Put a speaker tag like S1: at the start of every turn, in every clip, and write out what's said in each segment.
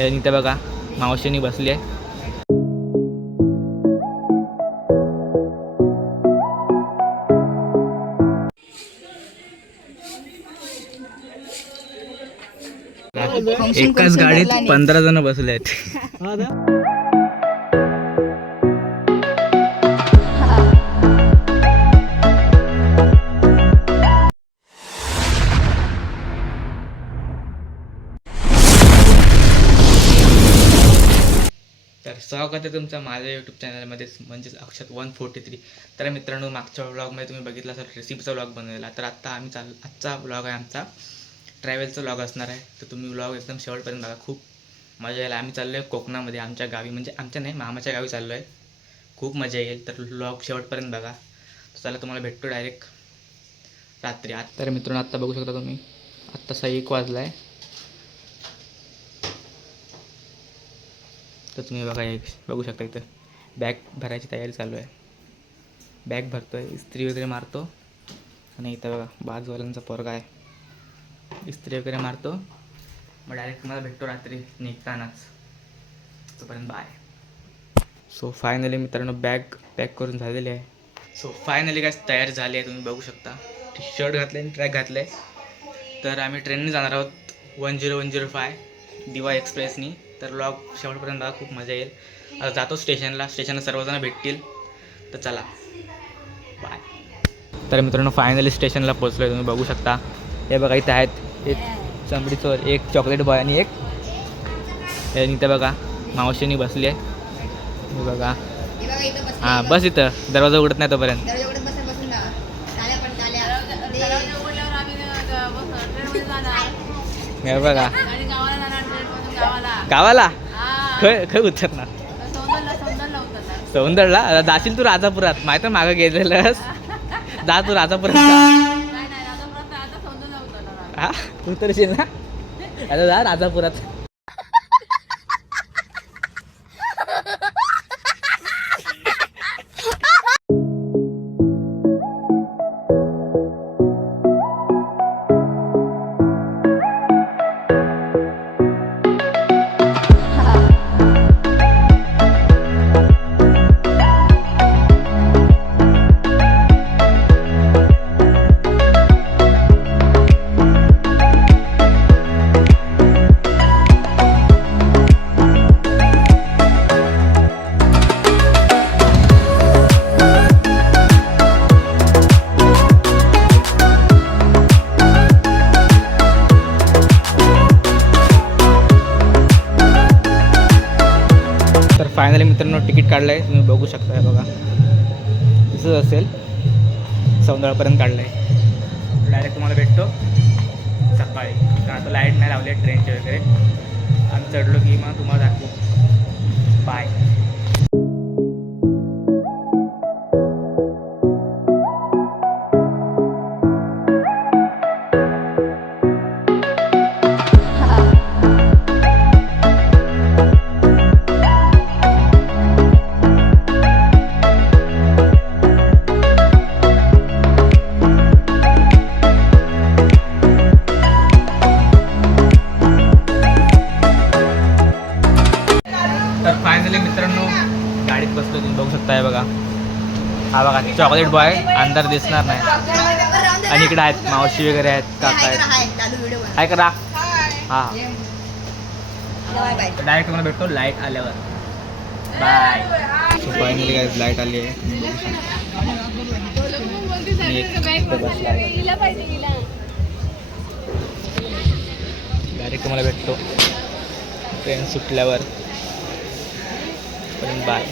S1: आणि इथं बघा मावशीनी बसली आहे. एकाच गाडीत पंधरा जण बसले आहेत. तर स्वागत आहे तुमचं माझ्या यूट्यूब चॅनलमध्ये म्हणजेच अक्षत वन फोर्टी थ्री तर मित्रांनो मागच्या व्लॉगमध्ये तुम्ही बघितला असेल रेसिपीचा व्लॉग बनवलेला. तर आत्ता आम्ही चाल आजचा व्लॉग आहे आमचा. ट्रॅव्हलचा व्लॉग असणार आहे. तर तुम्ही व्लॉग एकदम शेवटपर्यंत बघा. खूप मजा येईल आम्ही चाललो आहे कोकणामध्ये आमच्या गावी. म्हणजे आमच्या नाही मामाच्या गावी चाललो आहे खूप मजा येईल. तर व्लॉग शेवटपर्यंत बघा. तर चला तुम्हाला भेटतो डायरेक्ट रात्री. आत तर मित्रांनो आत्ता बघू शकता तुम्ही. आत्ता सहा एक वाजला आहे तर तुम्ही बघा एक बघू शकता इथं. बॅग भरायची तयारी चालू आहे. बॅग भरतो आहे इस्त्री वगैरे मारतो. आणि इथं बघा बाजूवाल्यांचा पोरगा आहे. इस्त्री वगैरे मारतो. मग डायरेक्ट तुम्हाला भेटतो रात्री निघतानाच. तोपर्यंत बाय सो फायनली मित्रांनो बॅग पॅक करून झालेली आहे. सो फायनली काय तयार झाली आहे. तुम्ही बघू शकता. टी शर्ट घातलं आणि ट्रॅक घातलं आहे तर आम्ही ट्रेनने जाणार आहोत. One zero one zero five Diva एक्सप्रेसनी तर लॉग शेवटपर्यंत बघा खूप मजा येईल. आता जातो स्टेशनला स्टेशनला सर्वजण भेटतील. तर चला. बाय तर मित्रांनो फायनली स्टेशनला पोचलो आहे तुम्ही बघू शकता. हे बघा इथे आहेत. एक चमडी चोर एक चॉकलेट बॉय आणि एक हे इथे बघा मावशीनी बसली आहे. हे बघा.
S2: हे बघा इथं. बसले
S1: हां बस इथं दरवाजा उघडत नाही तोपर्यंत
S2: दरवाजा उघडून बसून बसून जा. टाळ्या पण टाळ्या. दे.
S1: हे बघा गावाला? खय खय उतरणार. सौंदरला जाशील तू राजापुरात. माहिती मागं गेलेलंस? जा तू राजापुरात. हा? उतरशील ना? आता जा राजापुरात. मित्रांनो तिकीट काढलं आहे तुम्ही बघू शकता बघा. दिसत असेल. सौंदळापर्यंत काढलं आहे डायरेक्ट तुम्हाला भेटतो. सकाळी. कारण आता लाइट नाही लावली आहे ट्रेनचे वगैरे. आम्ही चढलो की मग तुम्हाला दाखवू. बाय बघू शकता हे बघा. हा बघा चॉकलेट बॉय अंदर दिसणार नाही. आणि इकडे आहेत मावशी वगैरे आहेत काका
S2: हाय करा,
S1: आहेत. काय करा. हा.
S2: Bye bye.
S1: डायरेक्ट तुम्हाला भेटतो लाइट आल्यावर. बाय फायनली काय लाइट आली आहे. आहे. डायरेक्ट तुम्हाला भेटतो. ट्रेन सुटल्यावर. बाय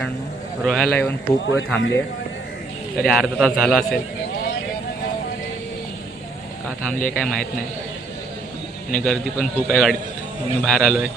S1: मित्रांनो. रोह्याला येऊन खूप वेळ थांबली आहे. तरी अर्धा तास झाला असेल. का थांबली आहे काय माहीत नाही. आणि गर्दी पण खूप आहे गाडीत. मी बाहेर आलो आहे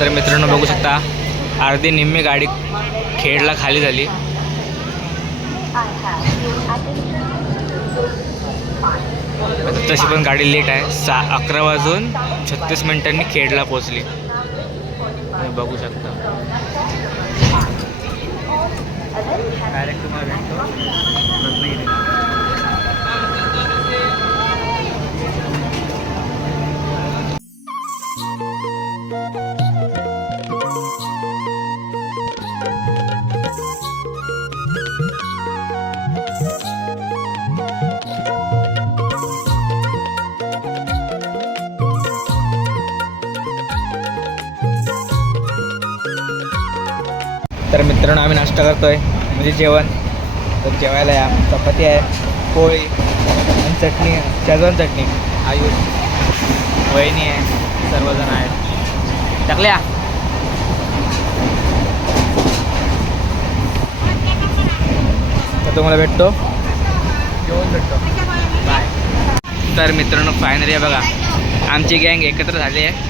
S1: तर मित्रांनो बघू शकता अर्धी निम्मी गाडी खेडला खाली झाली. तशी पण गाडी लेट आहे. सा अकरा वाजून छत्तीस मिनिटांनी खेडला पोचली तुम्ही बघू शकता. डायरेक्ट तुम्हाला भेटतो तर मित्रांनो आम्ही नाश्ता करतोय. म्हणजे जेवण. तर जेवायला या. चपाती आहे पोळी आणि चटणी शेजवान चटणी. आयुष वहिनी आहे. सर्वजण आहेत. टाकल्या तुम्हाला भेटतो. जेवण भेटतो. बाय तर मित्रांनो फायनली आहे बघा. आमची गँग एकत्र झाली आहे.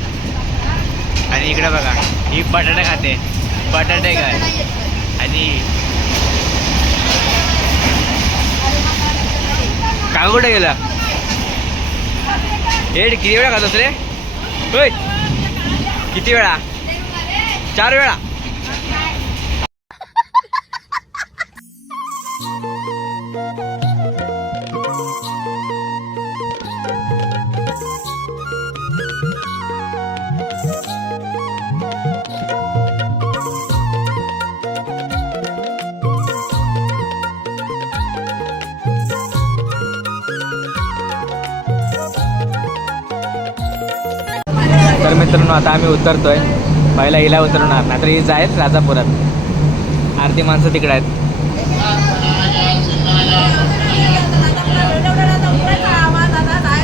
S1: आणि इकडे बघा ही बटाटा खाते. बटाटे काय आणि काका कुठे गेला? हे किती वेळा खातोस रे? किती वेळा? चार वेळा? मित्रांनो आता आम्ही उतरतोय. पहिला हिला उतरणार नाहीतर ही जाईल राजापुरात. अर्धी माणसं तिकडे आहेत.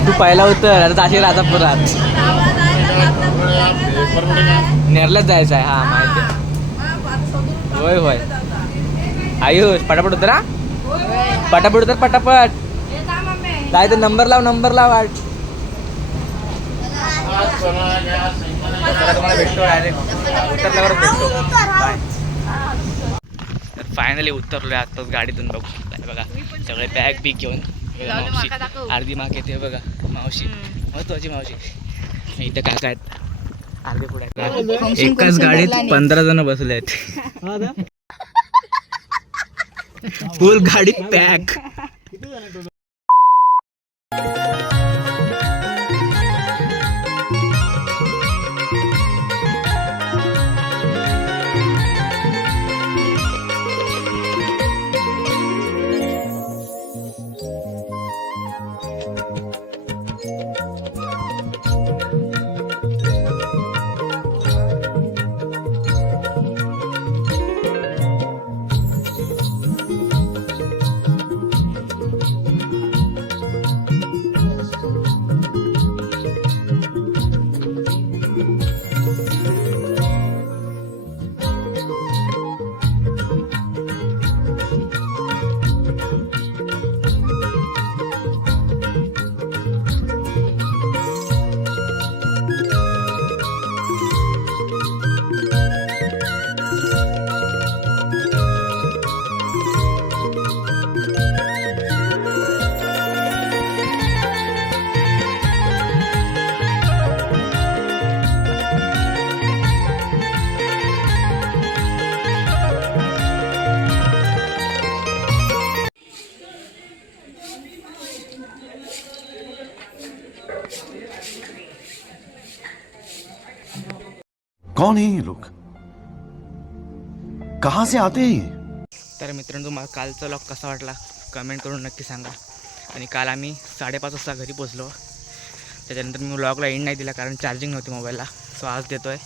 S1: तू पहिला उतर आता जाशील राजापुरात. नेरलाच जायचं आहे हा माहिती आहे. होय होय. आयुष पटापट उतरा पटापट उतर पटापट. काय तर नंबर लाव नंबर लाव आठ तुम्हाला भेटतो डायरेक्ट उतरल्यावर भेटतो बाय तर फायनली उतरलोय आत्ताच गाडीतून बघू. शकताय बघा सगळे बॅग बिग घेऊन. मावशी. अर्धी माग येते बघा मावशी. महत्वाची मावशी. इथं काका आहेत. अर्धे पुढे एकाच गाडीत पंधरा जण बसले आहेत. फुल गाडी पॅक Thank you.
S3: कौन है ये लोग? कहाँ से आते हैं
S1: तर मित्रांनो तुम्हाला कालचा लॉक कसा वाटला? कमेंट करून नक्की सांगा. आणि काल आम्ही साडेपाच वाजता घरी पोचलो त्याच्यानंतर मी व्लॉगला एंड नाही दिला कारण चार्जिंग नव्हती मोबाईलला सो आज देतो आहे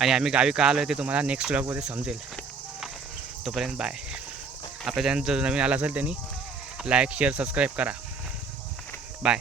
S1: आणि आम्ही गावी का आलो आहे ते तुम्हाला नेक्स्ट व्लॉगमध्ये समजेल. तोपर्यंत बाय आपल्या चॅनल जर नवीन आला असेल त्यांनी लाईक शेअर सबस्क्राईब करा. बाय